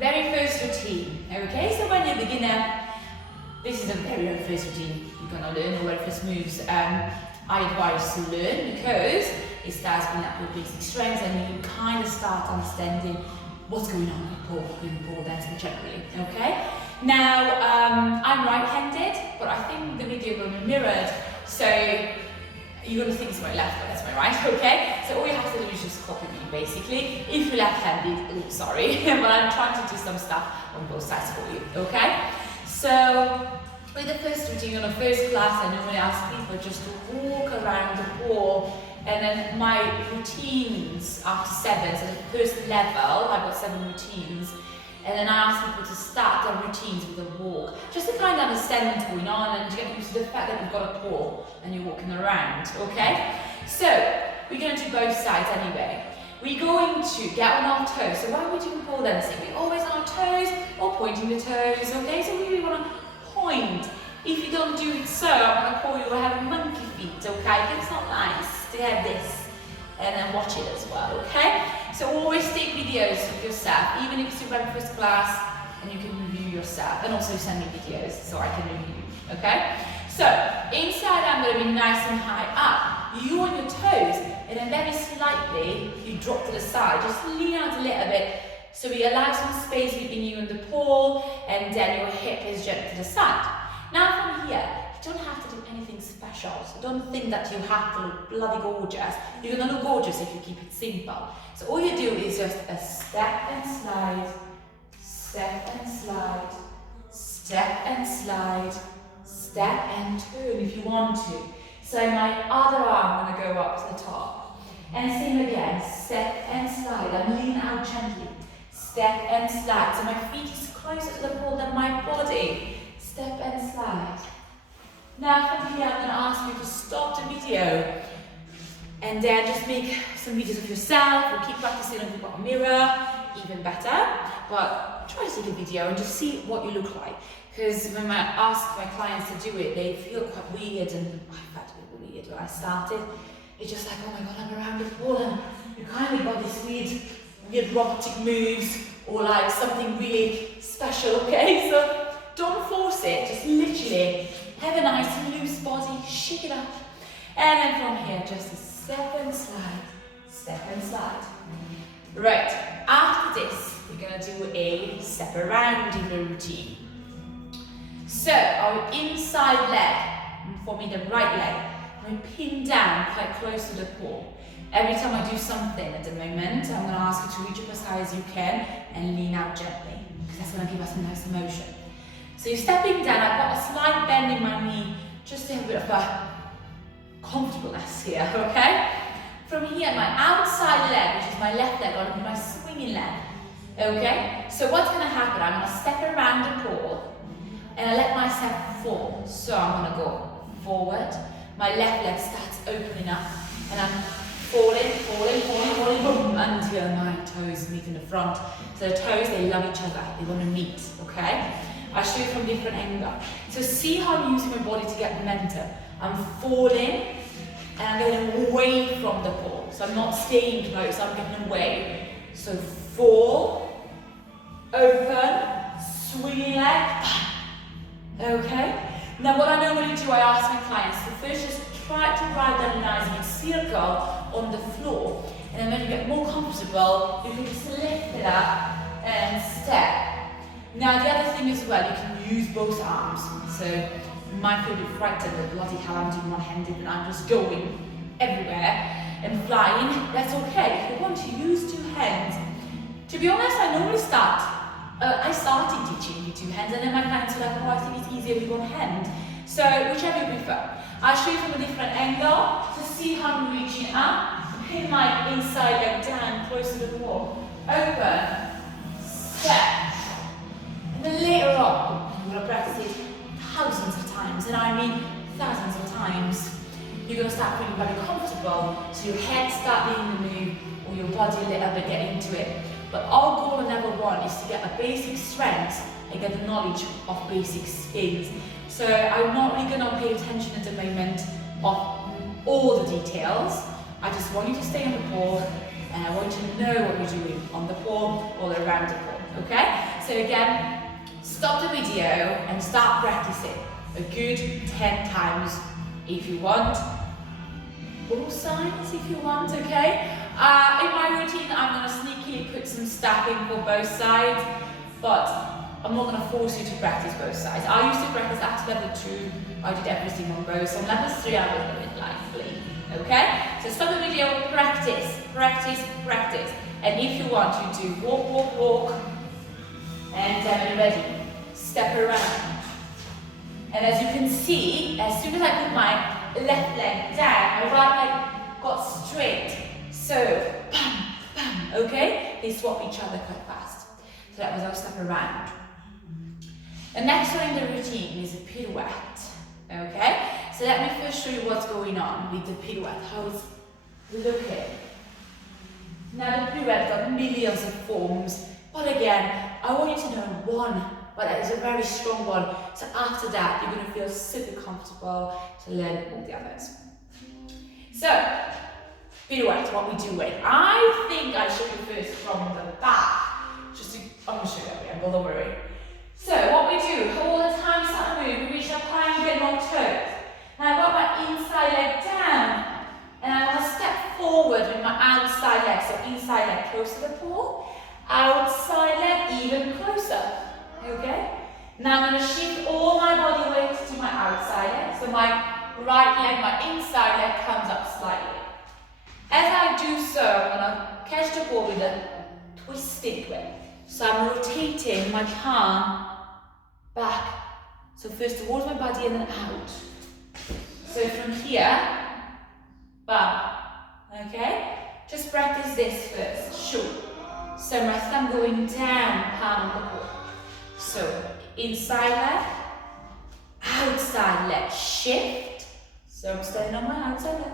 very first routine, okay? So when you're a beginner, this is the very first routine you're gonna learn, the very first moves. I advise to learn because it starts building up your basic strengths and you kind of start understanding what's going on with pole dancing generally, okay? Now, I'm right-handed, but I think the video will be mirrored, so you're gonna think it's my left, but that's my right, okay? So all you have to do is just copy me, basically. If you're left-handed, sorry, but I'm trying to do some stuff on both sides for you, okay? So, with the first routine, on the first class, I normally ask people just to walk around the wall, and then my routines after 7, so the first level, I've got 7 routines, and then I ask people to start their routines with a walk, just to kind of understand what's going on and to get used to the fact that you've got a pole and you're walking around, okay? So, we're going to do both sides anyway. We're going to get on our toes. So when we're doing pole dancing, we're always on our toes or pointing the toes, okay? So we really want to point. If you don't do it so, I'm going to call you having monkey feet, okay? Because it's not nice to have this and then watch it as well, okay? So always take videos of yourself, even if it's your very first class, and you can review yourself, and also send me videos so I can review, okay? So, inside I'm going to be nice and high up, you on your toes, and then very slightly, you drop to the side, just lean out a little bit, so we allow some space between you and the pole, and then your hip is gently to the side. Now from here, you don't have to do anything special, so don't think that you have to look bloody gorgeous. You're going to look gorgeous if you keep it simple. So all you do is just a step and slide, step and slide, step and slide, step and turn if you want to. So my other arm, I'm going to go up to the top. And same again, step and slide, and lean out gently. Step and slide, so my feet is closer to the pole than my body. Step and slide. Now from here, I'm going to ask you to stop the video and then just make some videos of yourself, or keep practicing if you've got a mirror, even better. But try to take a video and just see what you look like. Because when I ask my clients to do it, they feel quite weird, and I felt a bit weird when I started. It's just like, oh my god, I'm around the pole and you kind of got these weird robotic moves, or like something really special, okay? So don't force it, just literally have a nice loose body, shake it up. And then from here, just a step and slide, step and slide. Right, after this, we're gonna do a step around in the routine. So, our inside leg, for me the right leg, I'm going to pin down quite close to the pole. Every time I do something at the moment, I'm going to ask you to reach up as high as you can and lean out gently, because that's going to give us a nice motion. So you're stepping down, I've got a slight bend in my knee, just to have a bit of a comfortableness here, okay? From here, my outside leg, which is my left leg, going to be my swinging leg, okay? So what's going to happen, I'm going to step around the pole, and I let myself fall. So I'm going to go forward, my left leg starts opening up, and I'm falling, boom, until my toes meet in the front. So the toes, they love each other, they want to meet, okay? I'll show you from a different angle. So see how I'm using my body to get momentum. I'm falling, and I'm getting away from the pole. So I'm not staying close, I'm getting away. So fall, open, swinging leg, okay? Now what I normally do, I ask my clients to first just try to ride that nice big circle on the floor, and then when you get more comfortable, you can just lift it up and step. Now the other thing as well, you can use both arms. So you might feel a bit frightened that bloody hell I'm doing one-handed and I'm just going everywhere and flying. That's okay. If you want to use 2 hands, to be honest, I started teaching with 2 hands, and then my clients were like, oh, I think it's easier with 1 hand. So whichever you prefer. I'll show you from a different angle to see how I'm reaching up. Pin my inside leg down close to the wall. Open, step. And then later on, you're going to practice it thousands of times, and I mean thousands of times. You're going to start feeling very comfortable, so your head start being the move, or your body a little bit get into it. But our goal in level 1 is to get a basic strength and get the knowledge of basic skills. So I'm not really going to pay attention at the moment of all the details. I just want you to stay on the pole, and I want you to know what you're doing on the pole or around the pole, okay? So again, stop the video and start practicing a good 10 times if you want. Both sides if you want, okay? In my routine, I'm going to sneakily put some stuff in for both sides, but I'm not going to force you to practice both sides. I used to practice after level 2, I did everything on both. So on level 3, I was doing it lightly, okay? So stop the video, practice, practice, practice. And if you want, you do walk, walk, walk, and then when you're ready, step around. And as you can see, as soon as I put my left leg down, my right leg got straight. So, bam, bam, okay? They swap each other quite fast. So that was our step around. The next one in the routine is a pirouette, okay? So let me first show you what's going on with the pirouette, how it's looking. Now the pirouette got millions of forms, but again, I want you to know one, but that is a very strong one. So after that, you're going to feel super comfortable to learn all the others. So, pirouette, what we do it. I think I show you first from the back. I'm going to show you every angle, don't worry. So, what we do, all the time start to move, we reach up high and get long toes. Now I've got my inside leg down, and I want to step forward with my outside leg. So inside leg close to the pole, outside leg even closer. Okay? Now I'm going to shift all my body weight to my outside leg. So my right leg, my inside leg comes up slightly. As I do so, I'm going to catch the ball with a twisted grip. So I'm rotating my palm back. So first towards my body and then out. So from here, bam. Okay? Just practice this first. Sure. So my thumb going down, palm on the ball. So inside leg, outside leg, shift. So I'm standing on my outside leg.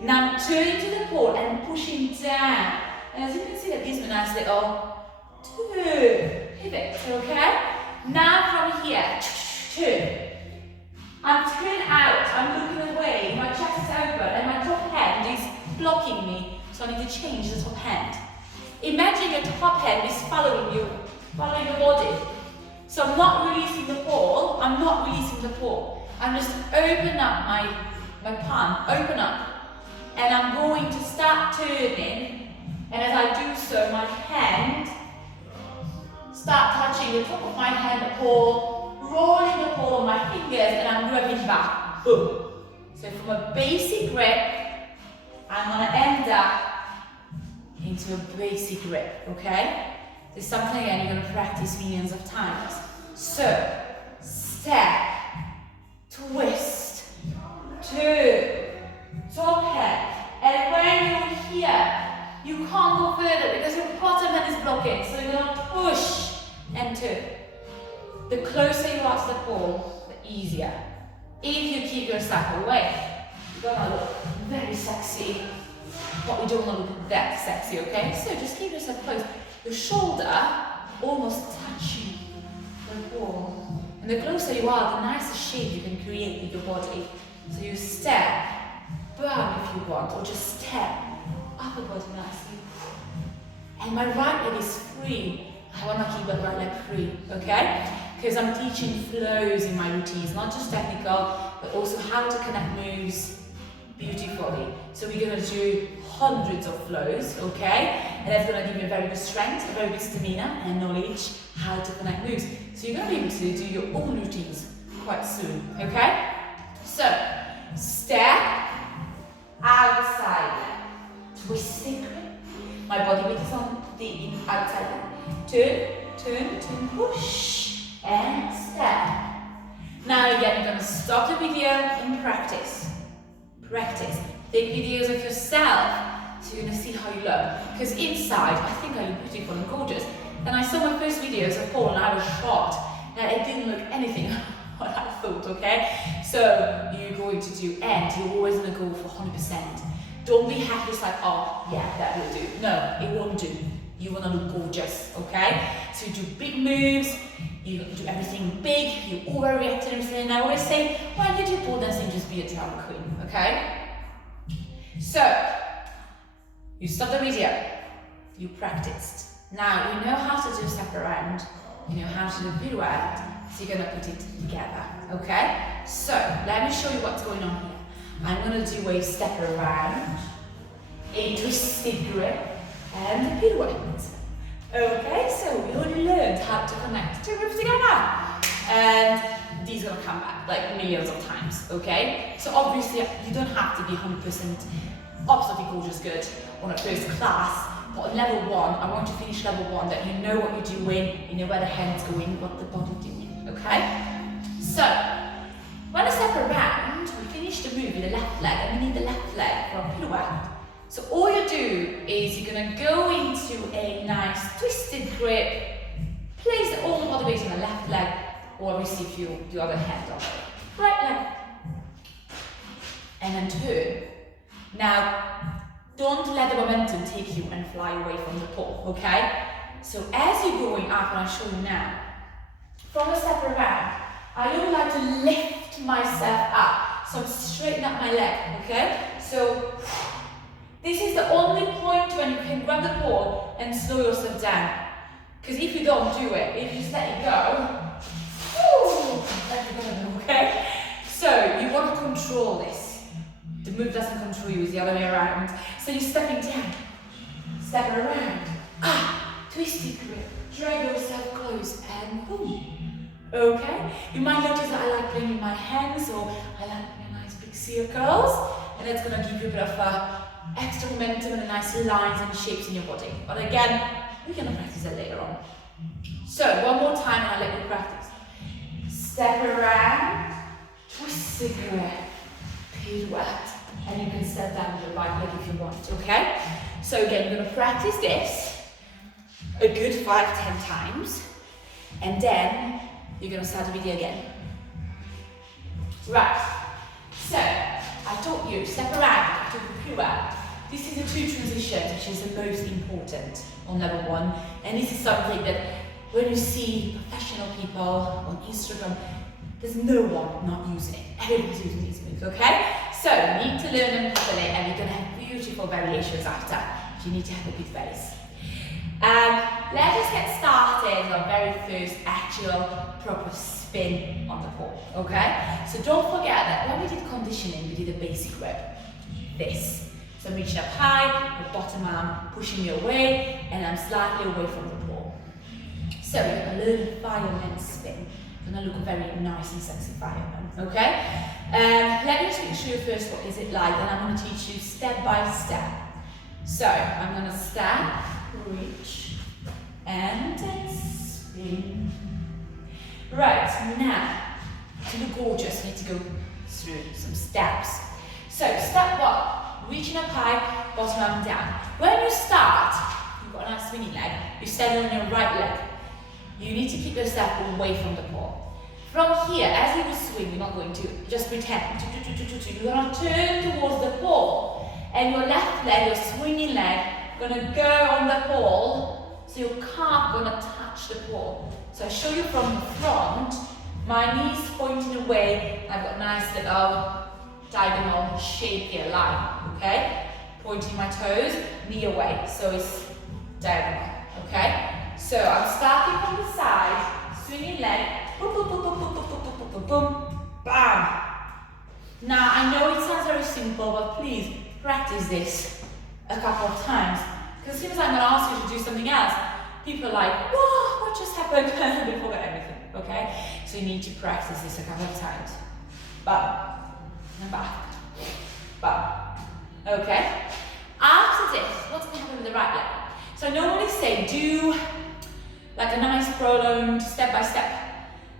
Now I'm turning to the pole and pushing down. And as you can see, that gives me a nice little pivot, okay? Now from here, turn. I'm turning out, I'm looking away, my chest is open and my top hand is blocking me. So I need to change the top hand. Imagine your top hand is following you, following your body. So I'm not releasing the ball, I'm not releasing the ball. I'm just open up my palm, open up. And I'm going to start turning. And as I do so, my hand start touching the top of my hand, the pole, rolling the pole on my fingers, and I'm grabbing back. Boom. So from a basic grip, I'm going to end up into a basic grip, okay? This is something again you're going to practice millions of times. So, step, twist, turn, top hand, and when you're here, you can't go further because your bottom hand is blocking. So you're going to push and turn. The closer you are to the pole, the easier. If you keep yourself away, you're going to look very sexy, but we don't want to look that sexy, okay? So just keep yourself close. Your shoulder almost touching the pole. And the closer you are, the nicer shape you can create with your body. So you step, bam if you want, or just step, upper body nicely. And my right leg is free. I want to keep the right leg free, okay? Because I'm teaching flows in my routines, not just technical, but also how to connect moves beautifully. So we're going to do hundreds of flows, okay? And that's going to give you a very good strength, a very good stamina and knowledge how to connect moves. So you're going to be able to do your own routines quite soon, okay? So, step, outside leg, twisting grip. My body weight is on the outside leg. Turn, turn, turn, push, and step. Now again, you're going to stop the video and practice. Practice. Take videos of yourself so you're going to see how you look. Because inside, I think I look beautiful and gorgeous. Then I saw my first videos of Paul and I was shocked that it didn't look anything what I thought, okay? So you're going to do and you're always going to go for 100%. Don't be happy, it's like, oh, yeah, that will do. No, it won't do. You want to look gorgeous, okay? So you do big moves, you do everything big, you overreact to everything. And I always say, when you do pole dancing, just be a drama queen, okay? So, you stop the video, you practiced. Now, you know how to do a step around. you know how to do pirouette, so you're going to put it together, okay? So, let me show you what's going on here. I'm going to do a step around, a twisted grip, and a pirouette. Okay, so we already learned how to connect two grips together. And these are going to come back like millions of times, okay? So obviously, you don't have to be 100% absolutely gorgeous good on a first class. But on level 1, I want to finish level 1 that you know what you're doing, you know where the hand's going, what the body's doing, okay? So, when I step around, we finish the move with the left leg, and we need the left leg for a pirouette. So all you do is you're going to go into a nice twisted grip, place the all the body weight on the left leg, or receive the other hand on the right leg, and then turn. Now, don't let the momentum take you and fly away from the pole, okay? So as you're going up, and I'll show you now, from a step around, I don't like to lift myself up, so I'm straightening up my leg, okay? So this is the only point when you can grab the pole and slow yourself down. Because if you don't do it, if you just let it go, okay? So you want to control this. The move doesn't control you, it's the other way around. So you're stepping down, step around, twisted grip, drag yourself close, and boom. Okay? You might notice that I like playing with my hands, or I like playing nice big circles, and that's going to give you a bit of extra momentum and nice lines and shapes in your body. But again, we're going to practice that later on. So, one more time and I'll let you practice. Step around, twisted grip, pirouette, and you can step down with the right leg if you want, okay? So again, you're going to practice this a good 5-10 times, and then you're going to start the video again. Right, so I taught you step around, I taught you pirouette. This is the 2 transitions which is the most important on level 1, and this is something that when you see professional people on Instagram, there's no one not using it. Everybody's using these moves, okay? So you need to learn them properly, and you're going to have beautiful variations after. You need to have a good base. Let's just get started on our very first actual proper spin on the pole, okay? So don't forget that when we did conditioning, we did a basic grip. This. So I'm reaching up high, the bottom arm pushing me away, and I'm slightly away from the pole. So we're going to learn a fireman spin. It's going to look very nice and sexy fireman, okay? Let me just show you first what is it like, and I'm going to teach you step by step. So I'm going to stand, reach, and spin. Right, now, to look gorgeous, I need to go through some steps. So step 1, reaching up high, bottom arm down. When you start, you've got a nice swinging leg, you're standing on your right leg. You need to keep yourself away from the pole. From here, as you will swing, you're not going to just pretend. You're going to turn towards the pole. And your left leg, your swinging leg, going to go on the pole. So your calf going to touch the pole. So I show you from the front, my knees pointing away. I've got a nice little diagonal shape here, line, okay? Pointing my toes, knee away. So it's diagonal, okay? So I'm starting from the side, swinging leg, boom, boom, boom, boom, boom, boom, boom, boom, boom, boom, bam. Now I know it sounds very simple, but please practice this a couple of times. Because as soon as I'm going to ask you to do something else, people are like, whoa, what just happened? They forget everything, okay? So you need to practice this a couple of times. Bam, and back, bam. Okay? After this, what's going to happen with the right leg? So I normally say do like a nice prolonged step-by-step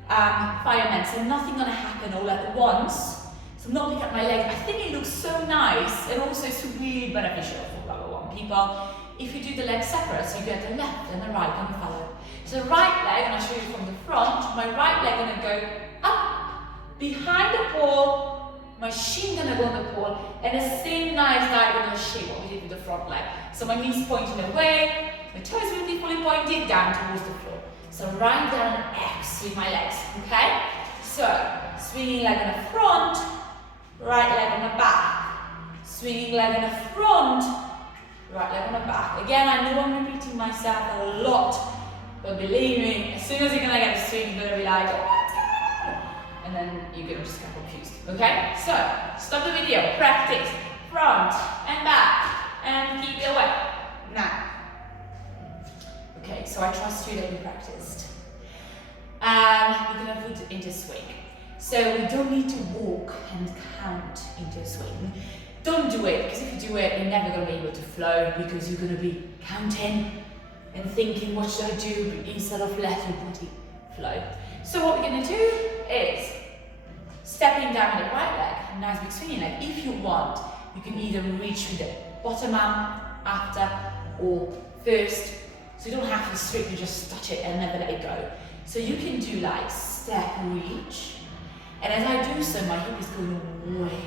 fireman, so nothing gonna happen all at once. So I'm not picking up my leg. I think it looks so nice, and also it's really beneficial for level 1 people. If you do the legs separate, so you get the left and the right gonna follow. So the right leg, and I'll show you from the front, my right leg gonna go up, behind the pole, my shin gonna go on the pole, and the same nice diagonal shape what we did with the front leg. So my knees pointing away, my toes will be fully pointed down towards the floor. So right down an X with my legs, okay? So, swinging leg on the front, right leg on the back. Swinging leg on the front, right leg on the back. Again, I know I'm repeating myself a lot, But believe me, as soon as you're gonna get the swing, you're gonna be like, what's going on? And then you're gonna just get confused, okay? So, stop the video, practice, front and back, and keep it away. Now, okay, so I trust you that we practiced. And we're gonna put it into swing. So we don't need to walk and count into a swing. Don't do it, because if you do it, you're never gonna be able to flow, because you're gonna be counting and thinking, what should I do, instead of let your body flow. So what we're gonna do is stepping down with the right leg, nice big swinging leg. If you want, you can either reach with the bottom arm after or first. So you don't have to strictly just touch it and never let it go. So you can do like step reach. And as I do so, my hip is going away.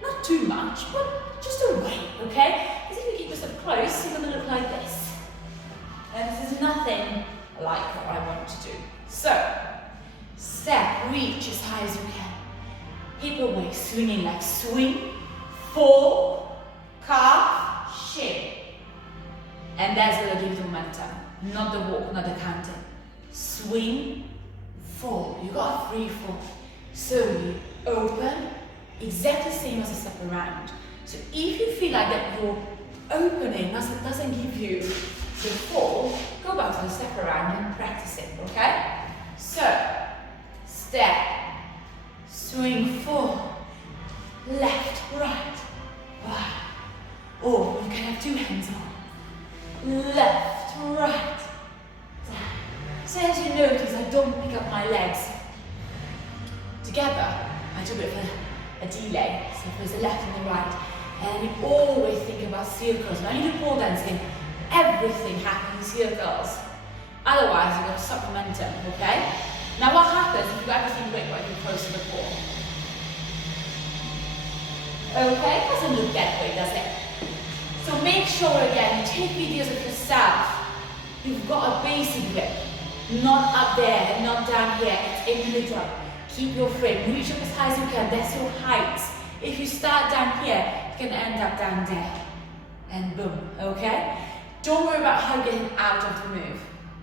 Not too much, but just away, okay? Because if you keep yourself close, you're gonna look like this. And this is nothing like what I want to do. So, step, reach as high as you can. Hip away, swinging like swing, fall, calf, shin. And that's gonna give the momentum. Not the walk, not the counting. Swing, fall. You got a free fall. So you open, exactly the same as a step around. So if you feel like that your opening doesn't give you the fall, go back to the step around and practice it, okay? So, step, swing, fall, left, right, wow. Or you can have two hands on, left, right, down. So as you notice, I don't pick up my legs together. I do a bit of a delay. So there's the left and the right. And we always think about circles. When you do pole dancing, everything happens in circles. Otherwise, you're going to stop momentum, okay? Now what happens if you got everything way quite close to the pole? Okay, it doesn't look that way, does it? So make sure again, you take videos of yourself. You've got a basic grip. Not up there, not down here, it's in the middle. Keep your frame, reach up as high as you can, that's your height. If you start down here, you can end up down there. And boom, okay? Don't worry about how you're getting out of the move.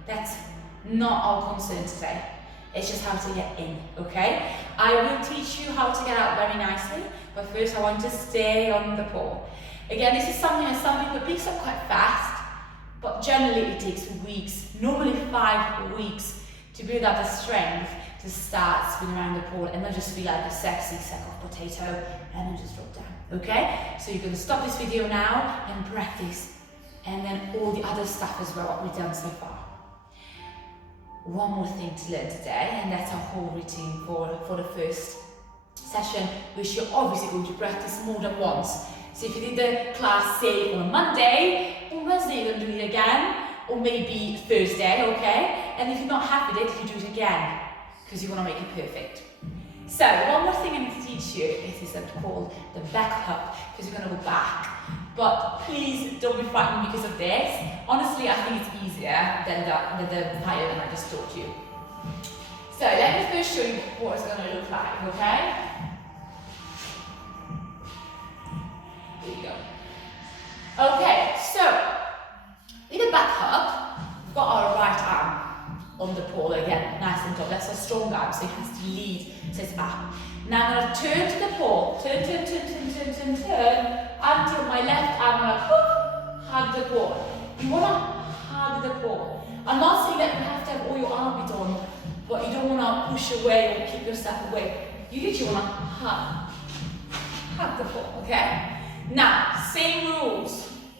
That's not our concern today. It's just how to get in, okay? I will teach you how to get out very nicely, but first I want to stay on the pole. Again, this is something that some people pick up quite fast, but generally it takes weeks, normally 5 weeks, to build up the strength to start spinning around the pole and not just feel like a sexy sack of potato and then just drop down, okay? So you're going to stop this video now and practice, and then all the other stuff as well, what we've done so far. One more thing to learn today, and that's our whole routine for the first session, which you're obviously going to practice more than once. So if you did the class, say, on a Monday, on Wednesday you're going to do it again, or maybe Thursday, okay? And if you're not happy with it, you do it again, because you want to make it perfect. So, one more thing I need to teach you is something called the back hop, because you're going to go back. But please don't be frightened because of this. Honestly, I think it's easier than the Fireman I just taught you. So, let me first show you what it's going to look like, okay? Here you go. Okay, so, with the back hop, we've got our right arm on the pole again, nice and tall. That's a strong arm, so it has to lead, so it's up. Now I'm going to turn to the pole, turn, until my left arm will hug the pole. You want to hug the pole. I'm not saying that you have to have all your armpit on, but you don't want to push away or keep yourself away. You literally want to hug the pole, okay? Now, same rules.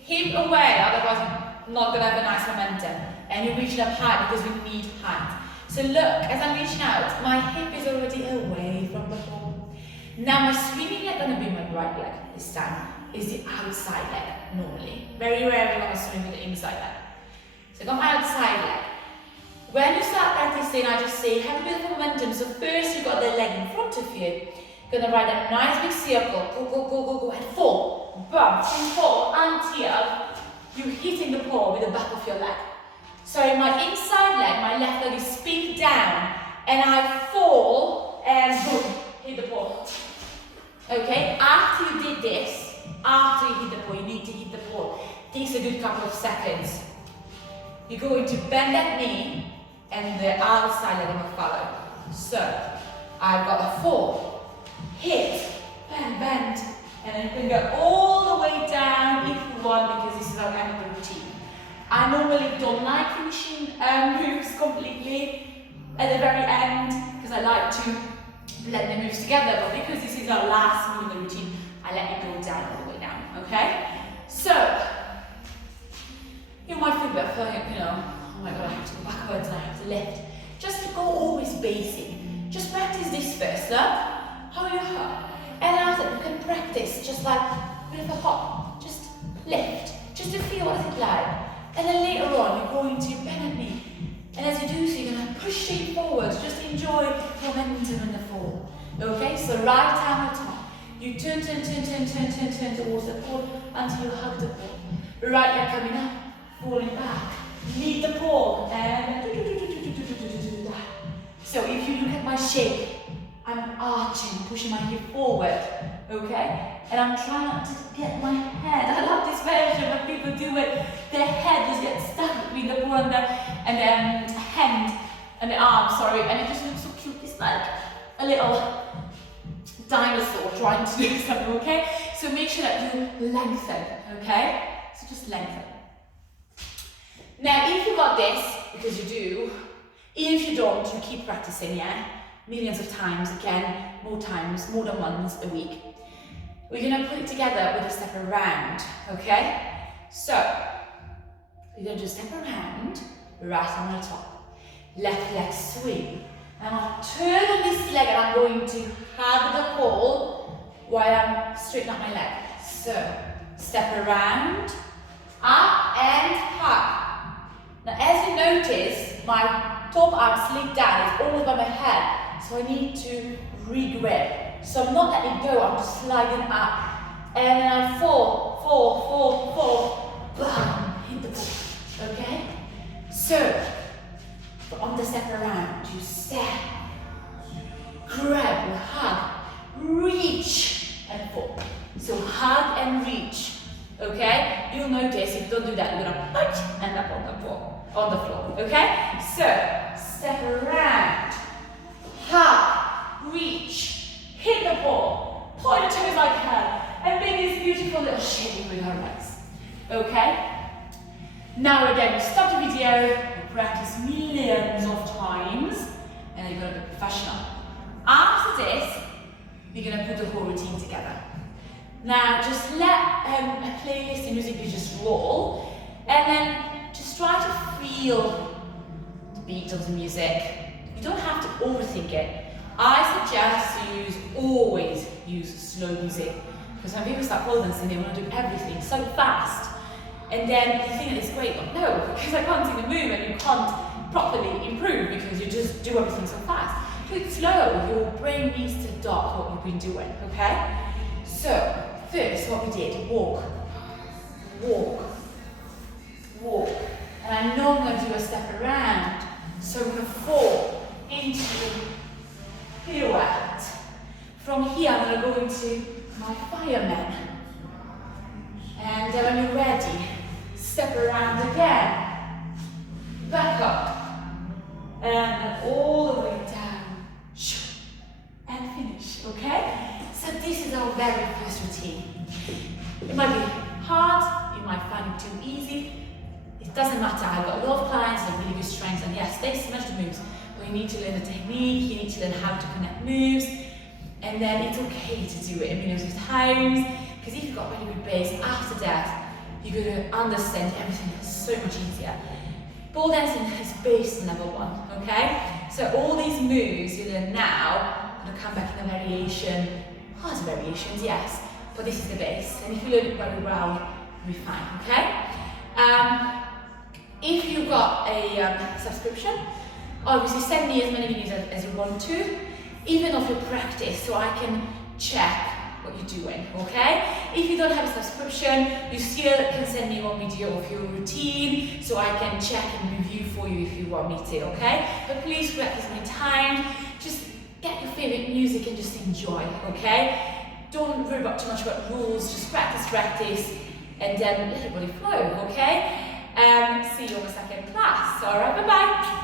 Hip away, otherwise you're not going to have a nice momentum. And you reach it up high because we need height. So look, as I'm reaching out, my hip is already away from the pole. Now my swinging leg, going to be my right leg this time, is the outside leg normally. Very rarely I'm going to swing with the inside leg. So I got my outside leg. When you start practicing, I just say, have a bit of momentum. So first you got the leg in front of you. You're going to ride a nice big circle. Go, and fall. Bump, and fall until you're hitting the pole with the back of your leg. So my inside leg, my left leg is spin down, and I fall and boom, hit the pole. Okay, after you did this, after you hit the pole, you need to hit the pole. It takes a good couple of seconds. you're going to bend that knee and the other side leg will follow. So, I've got a 4, hit, bend, and then you can go all the way down if you want, because this is our end of the routine. I normally don't like finishing moves completely at the very end, because I like to blend the moves together, but because this is our last move in the routine, I let you go down all the way down, okay? So, you might feel a bit of, you know, oh my god, I have to go backwards and I have to lift. Just go always basic. Just practice this first, hold your heart. And after you can practice just like a bit of a hop, just lift, just to feel what it's like. And then later on, you're going to bend a knee. And as you do so, you're going to push it forwards, just enjoy momentum in the fall. Okay, so right arm at top. You turn towards the pole until you hug the pole. Right leg coming up, falling back. Lead the pole, and so if you look at my shape, I'm arching, pushing my hip forward, okay? And I'm trying not to get my head. I love this version when people do it. Their head just gets stuck between the pole and the hand and the arm, sorry, and it just looks so cute. It's like a little dinosaur trying to do something, okay? So make sure that you lengthen, okay? So just lengthen. Now, if you got this, because you do, if you don't, you keep practicing, yeah? Millions of times, again, more times, more than once a week. We're gonna put it together with a step around, okay? So, you're gonna just step around, right arm on the top, left leg swing. And I'll turn on this leg and I'm going to hug the pole while I'm straightening up my leg. So, step around, up and hug. Now, as you notice, my top arm slid down, it's almost by my head, so I need to re-grip. So I'm not letting go, I'm just sliding up. And then I fall, bam, hit the ball, okay? So, on the step around, you step, grab or hug, reach and fall. So hug and reach, okay? You'll notice if you don't do that, you're gonna end up on the floor, okay? So, step around, hug, reach, hit the ball, point the toes like that, and make this beautiful little shape with our legs, okay? Now again, we stop the video, we practice millions of times, and then you're gonna be professional. After this, we're gonna put the whole routine together. Now, just let a playlist and music just roll, and then just try to feel the beat of the music. You don't have to overthink it. I suggest always use slow music, because when people start pole dancing, they want to do everything so fast. And then you think that it's great, but no, because I can't see the move and you can't properly improve because you just do everything so fast. Do it slow, your brain needs to adopt what you've been doing, okay? So, first what we did, walk, and I know I'm going to do a step around, so I'm going to fall into pirouette. From here I'm going to go into my fireman, and then when you're ready, step around again, back up, and then all the way down, and finish, okay? So this is our very first routine. It might be hard, you might find it too easy. It doesn't matter. I've got a lot of clients that have really good strengths, and yes, they smash the moves, but you need to learn the technique, you need to learn how to connect moves, and then it's okay to do it a million of times, because if you've got really good base, after that, you're going to understand everything so much easier. Pole dancing is based on level 1, okay? So all these moves you learn now are going to come back in a variation, hard variations, yes, but this is the base, and if you learn it very well, you'll be fine, okay? If you've got a subscription, obviously send me as many videos as you want to, even of your practice, so I can check what you're doing, okay? If you don't have a subscription, you still can send me one video of your routine, so I can check and review for you if you want me to, okay? But please practice many times, just get your favorite music and just enjoy, okay? Don't worry too much about rules, just practice, and then let your body flow, okay? See you on the second class. Alright, bye bye.